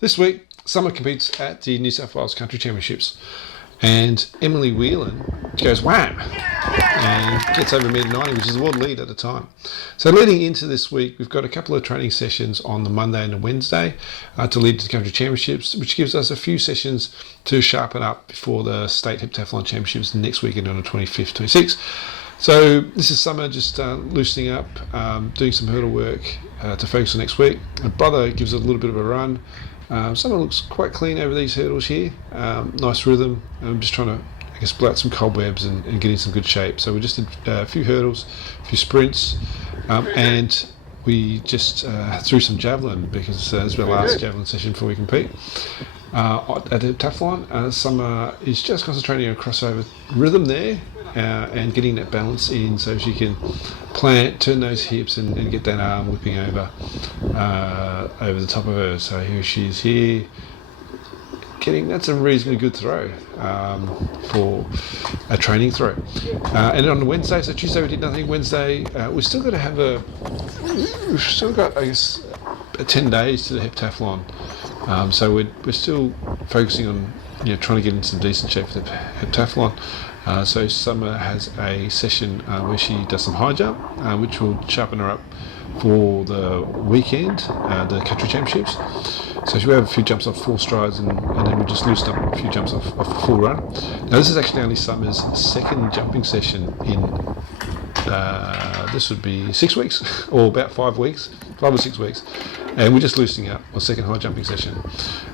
This week, Summer competes at the New South Wales Country Championships, and Emily Whelan goes wham and gets over -90, which is the world lead at the time. So leading into this week, we've got a couple of training sessions on the Monday and the Wednesday to lead to the Country Championships, which gives us a few sessions to sharpen up before the State Heptathlon Championships next weekend on the 25th, 26th. So this is Summer just loosening up, doing some hurdle work to focus on next week. Her brother gives it a little bit of a run. Summer looks quite clean over these hurdles here. Nice rhythm. I'm just trying to, I guess, blow out some cobwebs and get in some good shape. So we just did a few hurdles, a few sprints, and we just threw some javelin because this is our last javelin session before we compete. At the heptathlon, Summer is just concentrating on crossover rhythm there and getting that balance in so she can plant, turn those hips and get that arm whipping over the top of her. So here she is here, that's a reasonably good throw for a training throw. And on the Wednesday, so Tuesday we did nothing. Wednesday we've still got, I guess, 10 days to the heptathlon. So we're still focusing on trying to get into some decent shape for the heptathlon. So Summer has a session where she does some high jump, which will sharpen her up for the weekend, the Country Championships. So she'll have a few jumps off full strides and then we'll just loosen up a few jumps off a full run. Now this is actually only Summer's second jumping session in, this would be 6 weeks, or about 5 weeks, 5 or 6 weeks. And we're just loosening up our second high jumping session.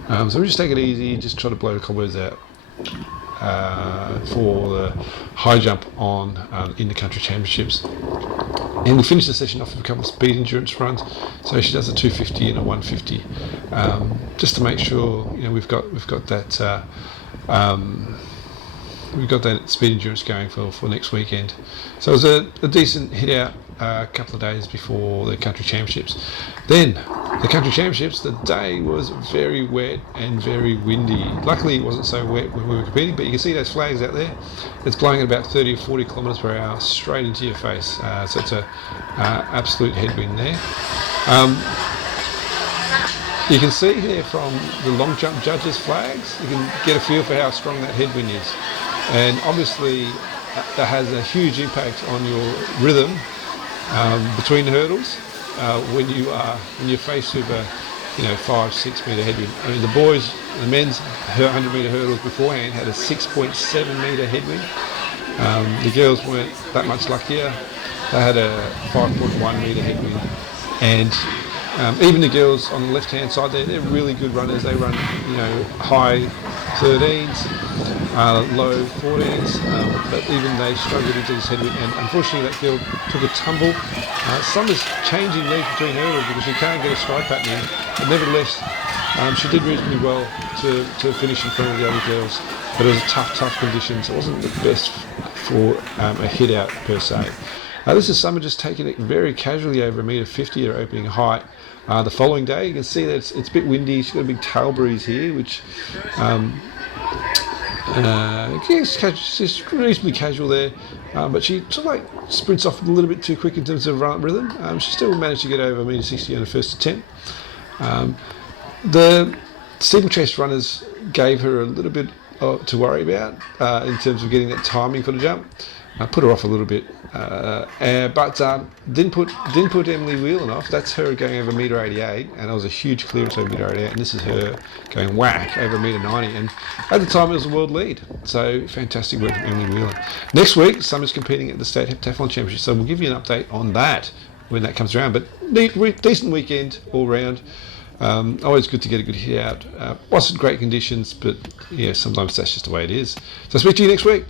So we just take it easy, just try to blow the cobwebs out for the high jump on in the Country Championships. And we finish the session off with a couple of speed endurance runs. So she does a 250 and a 150, just to make sure we've got that speed endurance going for next weekend. So it was a decent hit out a couple of days before the Country Championships. Then the Country Championships, the day was very wet and very windy. Luckily it wasn't so wet when we were competing, but you can see those flags out there. It's blowing at about 30 or 40 kilometres per hour straight into your face. So it's an absolute headwind there. You can see here from the long jump judges' flags, you can get a feel for how strong that headwind is. And obviously that has a huge impact on your rhythm between the hurdles when you're faced with a 5-6 metre headwind. I mean the men's 100 metre hurdles beforehand had a 6.7 metre headwind. The girls weren't that much luckier. They had a 5.1 metre headwind, and even the girls on the left hand side there, they're really good runners. They run high 13s, low 14s, but even they struggled into this headwind, and unfortunately that girl took a tumble. Summer's changing lead between hurdles because she can't get a stride pattern in, but nevertheless she did reasonably well to finish in front of the other girls, but it was a tough conditions. It wasn't the best for a hit out per se. This is Summer just taking it very casually over 1.50 metre, her opening height. The following day, you can see that it's a bit windy. She's got a big tail breeze here, which she's reasonably casual there, but she sort of like sprints off a little bit too quick in terms of rhythm. She still managed to get over 1.60 on the first attempt. The steeplechase runners gave her a little bit to worry about in terms of getting that timing for the jump. Put her off a little bit, but didn't put Emily Whelan off. That's her going over 1.88 and that was a huge clearance over 1.88, and this is her going whack over 1.90, and at the time it was a world lead. So fantastic work from Emily Whelan. Next week, Summer's competing at the State Heptathlon Championships, so we'll give you an update on that when that comes around. But decent weekend all round. Always good to get a good hit out. Wasn't great conditions, but yeah, sometimes that's just the way it is. So I'll speak to you next week.